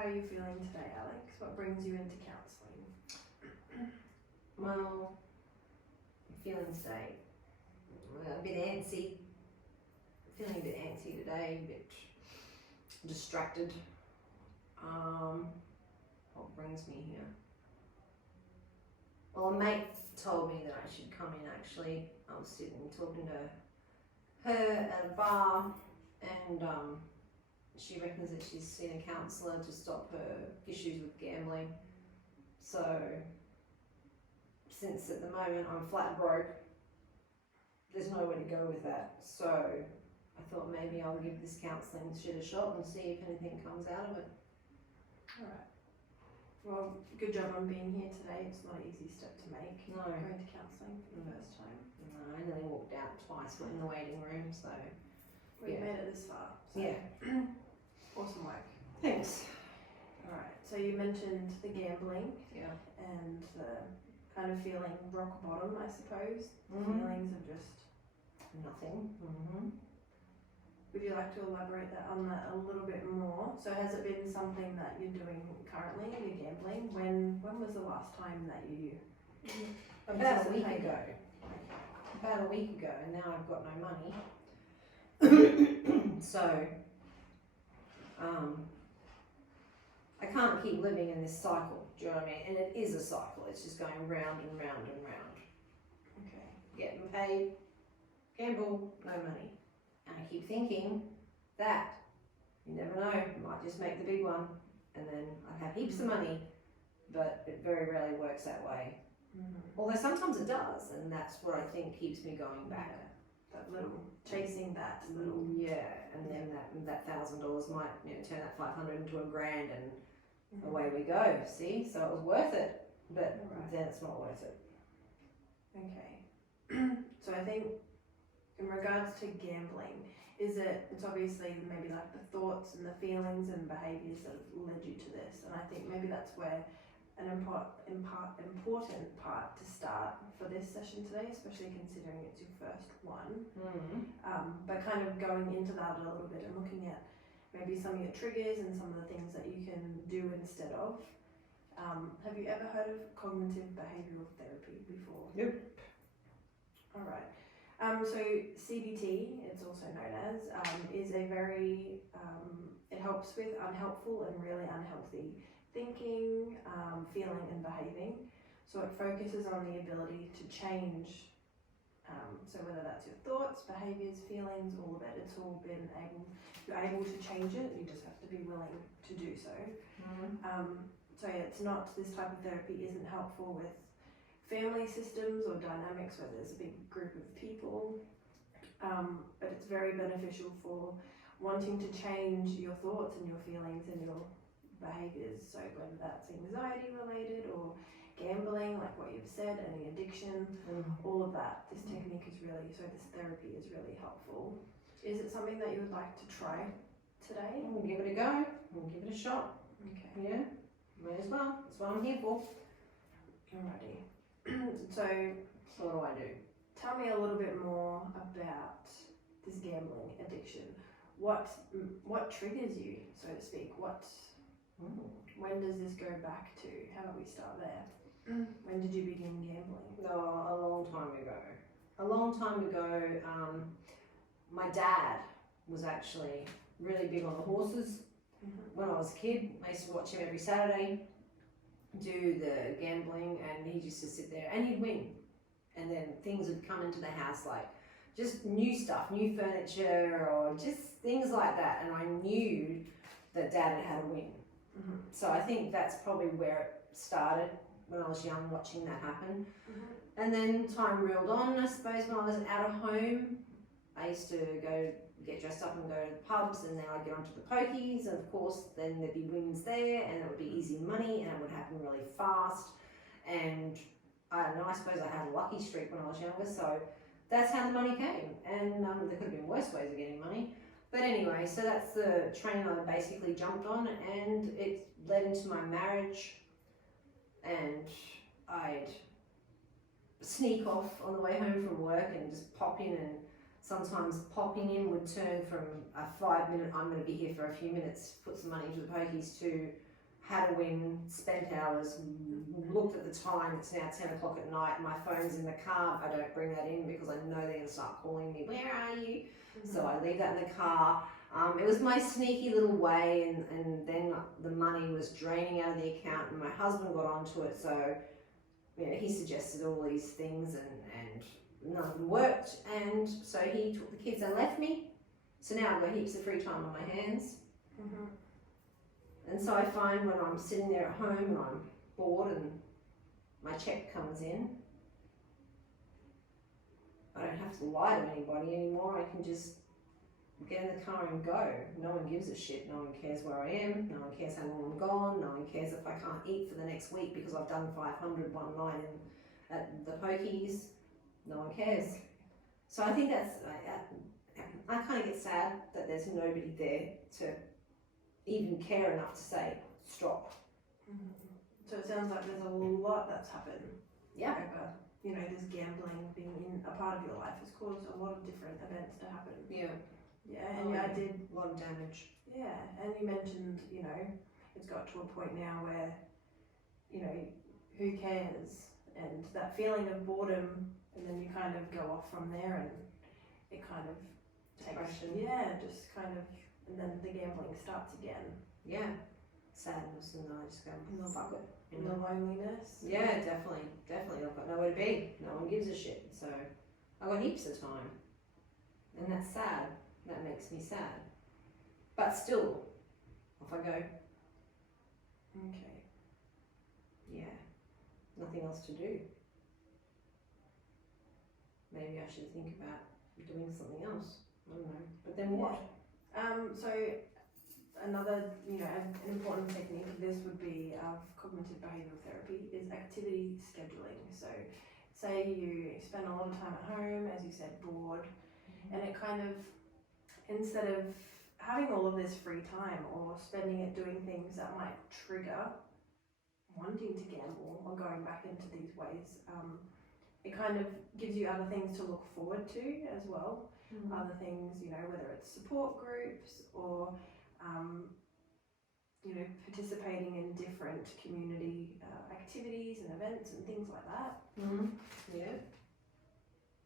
how are you feeling today, Alex? What brings you into counselling? Well, I'm feeling today a bit antsy. Feeling a bit antsy today, a bit distracted. What brings me here? Well, a mate told me that I should come in actually. I was sitting talking to her at a bar, and she reckons that she's seen a counsellor to stop her issues with gambling. So, since at the moment I'm flat broke, there's nowhere to go with that. So, I thought maybe I'll give this counselling shit a shot and see if anything comes out of it. Alright. Well, good job on being here today. It's not an easy step to make. No. Going to counselling for the first time. No, I nearly walked out twice in the waiting room, so. We Yeah. made it this far. So Yeah. Awesome work. Thanks. Alright, so you mentioned the gambling Yeah. and the kind of feeling rock bottom, I suppose. Mhm. Feelings of just. Nothing. Mm-hmm. Would you like to elaborate on that a little bit more? So has it been something that you're doing currently, you're gambling? When was the last time that you... About a week ago. About a week ago, and now I've got no money. So, I can't keep living in this cycle, do you know what I mean? And it is a cycle, it's just going round and round and round. Okay. Getting paid, gamble, no money. And I keep thinking that, you never know, I might just make the big one, and then I'd have heaps of money, but it very rarely works that way. Mm-hmm. Although sometimes it does, and that's what I think keeps me going back. That little, chasing that little... Yeah, and then that $1,000 might turn that 500 into $1,000, and away we go. See, so it was worth it, but then it's not worth it. Okay. So I think in regards to gambling, it's obviously maybe like the thoughts and the feelings and behaviours that have led you to this, and I think maybe that's where an important part to start for this session today, especially considering it's your first one. But kind of going into that a little bit and looking at maybe some of your triggers and some of the things that you can do instead of. Have you ever heard of cognitive behavioural therapy before? Yep. Alright. So CBT, it's also known as, is a very, it helps with unhelpful and really unhealthy thinking, feeling and behaving. So it focuses on the ability to change, so whether that's your thoughts, behaviours, feelings, all of it, you're able to change it, you just have to be willing to do so. So it's not, this type of therapy isn't helpful with family systems or dynamics where there's a big group of people, but it's very beneficial for wanting to change your thoughts and your feelings and your behaviours, so whether that's anxiety related or gambling, like what you've said, any addiction, all of that, this technique is really, so this therapy is really helpful. Is it something that you would like to try today? We'll give it a go, we'll give it a shot. Okay. Yeah, may as well, that's what I'm here for. Alrighty. So what do I do? tell me a little bit more about this gambling addiction. What triggers you, so to speak? When does this go back to? How about we start there? When did you begin gambling? No, a long time ago. A long time ago, my dad was actually really big on the horses. When I was a kid, I used to watch him every Saturday do the gambling, and he used to sit there and he'd win. And then things would come into the house, like just new stuff, new furniture or just things like that, and I knew that Dad had a win. So I think that's probably where it started, when I was young, watching that happen. And then time reeled on, I suppose. When I was out of home, I used to go get dressed up and go to the pubs, and then I'd get onto the pokies, and of course then there'd be wins there, and it would be easy money, and it would happen really fast. And I don't know, I suppose I had a lucky streak when I was younger, so that's how the money came. And there could have been worse ways of getting money. But anyway, so that's the train I basically jumped on, and it led into my marriage, and I'd sneak off on the way home from work and just pop in, and sometimes popping in would turn from a 5 minute, I'm going to be here for a few minutes, put some money into the pokies, to had a win, spent hours, looked at the time, it's now 10 o'clock at night, my phone's in the car, I don't bring that in because I know they're going to start calling me, where are you? So I leave that in the car. It was my sneaky little way, and then the money was draining out of the account, and my husband got onto it, so he suggested all these things, and none of them worked, and so he took the kids and left me. So now I've got heaps of free time on my hands. And so I find when I'm sitting there at home and I'm bored and my check comes in, I don't have to lie to anybody anymore. I can just get in the car and go. No one gives a shit. No one cares where I am. No one cares how long I'm gone. No one cares if I can't eat for the next week because I've done 500 one night at the pokies. No one cares. So I think that's, I kind of get sad that there's nobody there to even care enough to say, stop. So it sounds like there's a lot that's happened. Yeah. Over, this gambling being in a part of your life has caused a lot of different events to happen. Yeah. Yeah, and I did. A lot of damage. Yeah, and you mentioned, it's got to a point now where, who cares? And that feeling of boredom, and then you kind of go off from there, and it kind of takes, just kind of, and then the gambling starts again. Yeah. Sadness, and I just go, fuck it. And the loneliness. Yeah, definitely. I've got nowhere to be. No one gives a shit. So I've got heaps of time. And that's sad. That makes me sad. But still, off I go. Okay. Yeah. Nothing else to do. Maybe I should think about doing something else. I don't know. But then what? So another, an important technique of this would be cognitive behavioural therapy is activity scheduling. So say you spend a lot of time at home, as you said, bored, and it kind of, instead of having all of this free time or spending it doing things that might trigger wanting to gamble or going back into these ways, it kind of gives you other things to look forward to as well. Other things, whether it's support groups or participating in different community activities and events and things like that.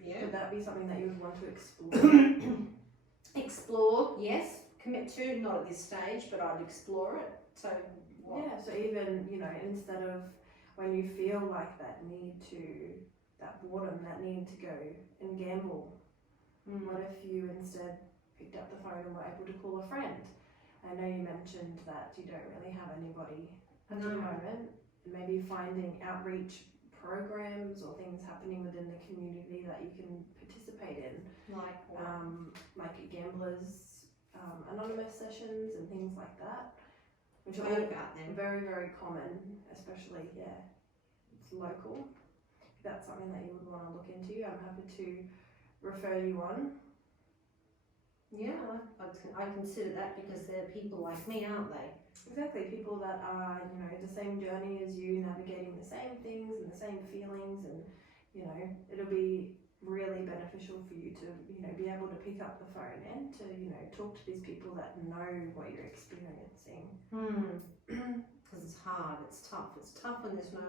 Yeah. Would that be something that you would want to explore? Explore, yes. Commit to, not at this stage, but I'd explore it. So what? Yeah, so even, instead of when you feel like that boredom, that need to go and gamble, what if you instead picked up the phone and were able to call a friend? I know you mentioned that you don't really have anybody at the moment. Maybe finding outreach programs or things happening within the community that you can participate in. Like what? Like gamblers, anonymous sessions and things like that. Which are Heard all about them. very, very common, especially, it's local. If that's something that you would want to look into, I'm happy to refer you on. Yeah, I consider that because they're people like me, aren't they? Exactly, people that are, the same journey as you, navigating the same things and the same feelings, and, it'll be really beneficial for you to, be able to pick up the phone and to, talk to these people that know what you're experiencing. Because it's hard, it's tough. It's tough when there's no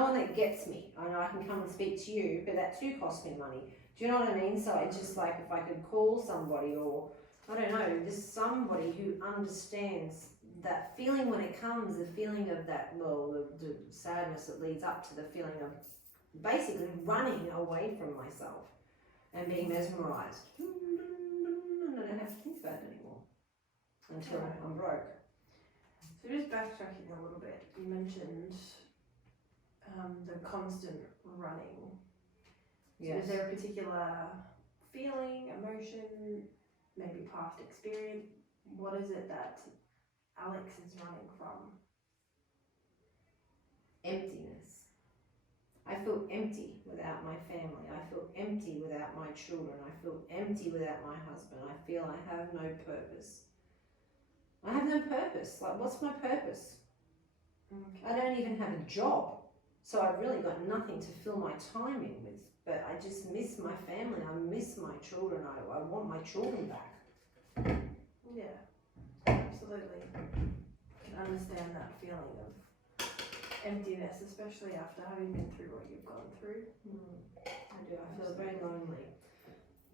one that gets me. I know I can come and speak to you, but that too costs me money. Do you know what I mean? So I just like, if I could call somebody, or I don't know, just somebody who understands that feeling when it comes, the feeling of that, the sadness that leads up to the feeling of basically running away from myself and being mesmerised. I don't have to think about it anymore until I'm broke. So just backtracking a little bit, you mentioned the constant running. Yes. So is there a particular feeling, emotion, maybe past experience? What is it that Alex is running from? Emptiness. I feel empty without my family. I feel empty without my children. I feel empty without my husband. I feel I have no purpose. I have no purpose. Like, what's my purpose? Okay. I don't even have a job. So I've really got nothing to fill my time in with. But I just miss my family. I miss my children. I want my children back. Yeah, absolutely. I can feeling of emptiness, especially after having been through what you've gone through. I do. I feel very lonely.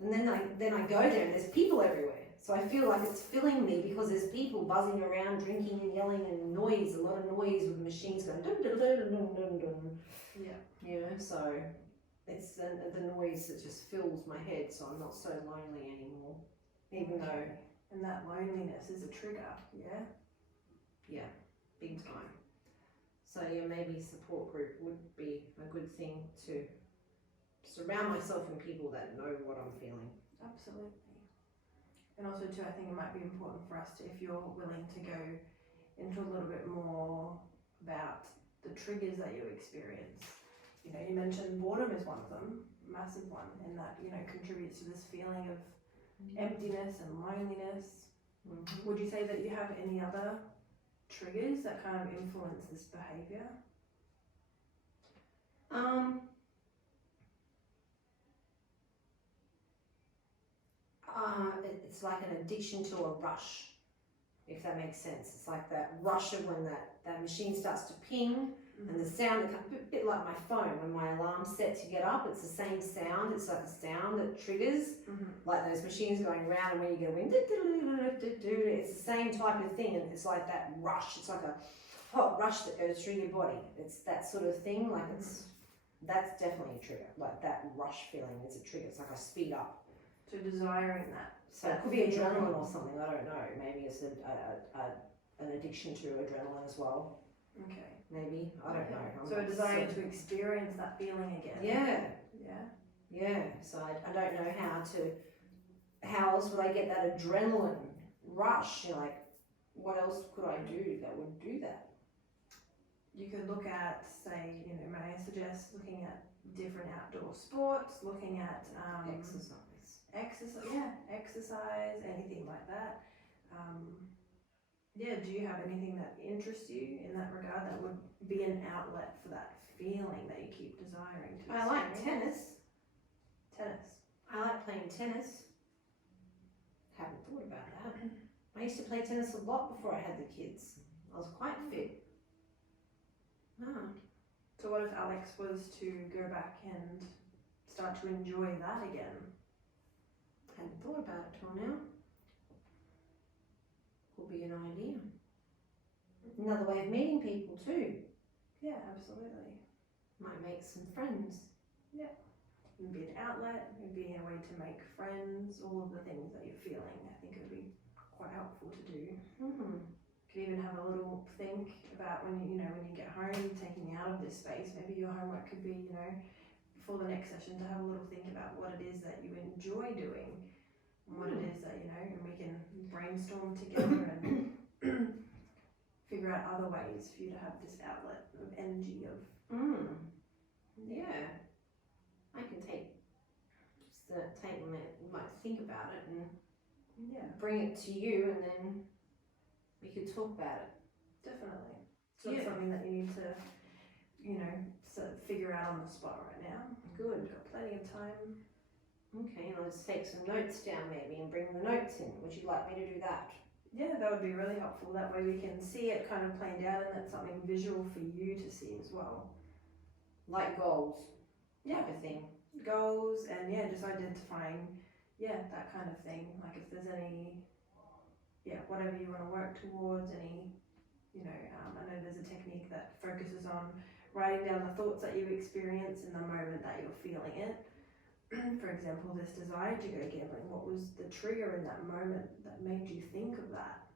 And then I go there and there's people everywhere. So I feel like it's filling me because there's people buzzing around, drinking and yelling and noise, a lot of noise with machines going dun dun dun dun dun dun. Yeah. You know, so it's the noise that just fills my head, so I'm not so lonely anymore. Even though. And that loneliness is a trigger, yeah? Yeah, big time. So yeah, maybe support group would be a good thing to surround myself in people that know what I'm feeling. Absolutely. And also too, I think it might be important for us to, if you're willing to go into a little bit more about the triggers that you experience. You know, you mentioned boredom is one of them, massive one, and that, you know, contributes to this feeling of emptiness and loneliness. Mm-hmm. Would you say that you have any other triggers that kind of influence this behaviour? It's like an addiction to a rush, if that makes sense. It's like that rush of when that machine starts to ping and the sound that comes, a bit like my phone, when my alarm's set to get up, it's the same sound. It's like a sound that triggers, like those machines going around, and when you get a wind, it's the same type of thing, and it's like that rush. It's like a hot rush that goes through your body. It's that sort of thing, like that's definitely a trigger. Like that rush feeling is a trigger. It's like I speed up. So desiring that. So it could be adrenaline or something, I don't know. Maybe it's an addiction to adrenaline as well. Okay. Maybe, I don't know. So a desire to experience that feeling again. Yeah. Yeah. Yeah, so I don't know how else would I get that adrenaline rush? You know, like, what else could I do that would do that? You could look at, say, you know, may I suggest looking at different outdoor sports, looking at exercise, anything like that. Yeah, do you have anything that interests you in that regard that would be an outlet for that feeling that you keep desiring to I like experience? tennis. I like playing tennis. Haven't thought about that. I used to play tennis a lot before I had the kids. I was quite fit. So what if Alex was to go back and start to enjoy that again? Hadn't thought about it till now. Could be an idea. Another way of meeting people too. Yeah, absolutely. Might make some friends. Yeah. It would be an outlet, it would be a way to make friends, all of the things that you're feeling. I think it would be quite helpful to do. Could even have a little think about when you know, when you get home, taking out of this space, maybe your homework could be, you know, before the next session, to have a little think about what it is that you enjoy doing. What it is that, you know, and we can brainstorm together and figure out other ways for you to have this outlet of energy of. Yeah, I can might think about it and bring it to you, and then we could talk about it. Definitely. So it's something that you need to, you know, figure out on the spot right now. Good. We've got plenty of time. Okay, and I'll just take some notes down maybe and bring the notes in. Would you like me to do that? Yeah, that would be really helpful. That way we can see it kind of playing out, and that's something visual for you to see as well. Like goals, type of thing. Goals, and just identifying, that kind of thing. Like if there's any, whatever you want to work towards, any, you know, I know there's a technique that focuses on writing down the thoughts that you experience in the moment that you're feeling it. For example, this desire to go gambling, what was the trigger in that moment that made you think of that?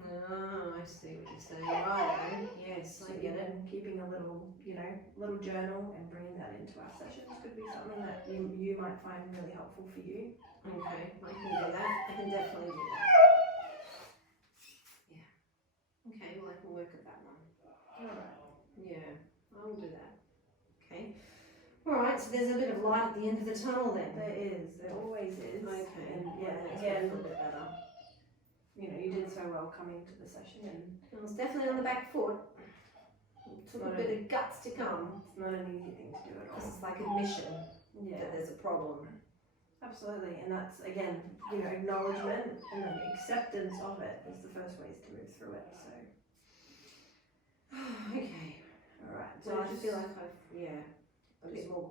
Oh, I see what you're saying. Right, yes, I get it. Keeping a little, you know, little journal and bringing that into our sessions could be something that you might find really helpful for you. Okay, I can do that. I can definitely do that. Yeah. Okay, well I can work at that one. Alright. Yeah, I'll do that. Okay. Alright, so there's a bit of light at the end of the tunnel then. There is, there always is. Okay. And again, a little bit better. You know, you did so well coming to the session, and I was definitely on the back foot. It took a bit of guts to come. It's not an easy thing to do at all. It's like admission that there's a problem. Absolutely, and that's, again, you know, acknowledgement and then acceptance of it is the first ways to move through it, so. So I feel like I've, a bit more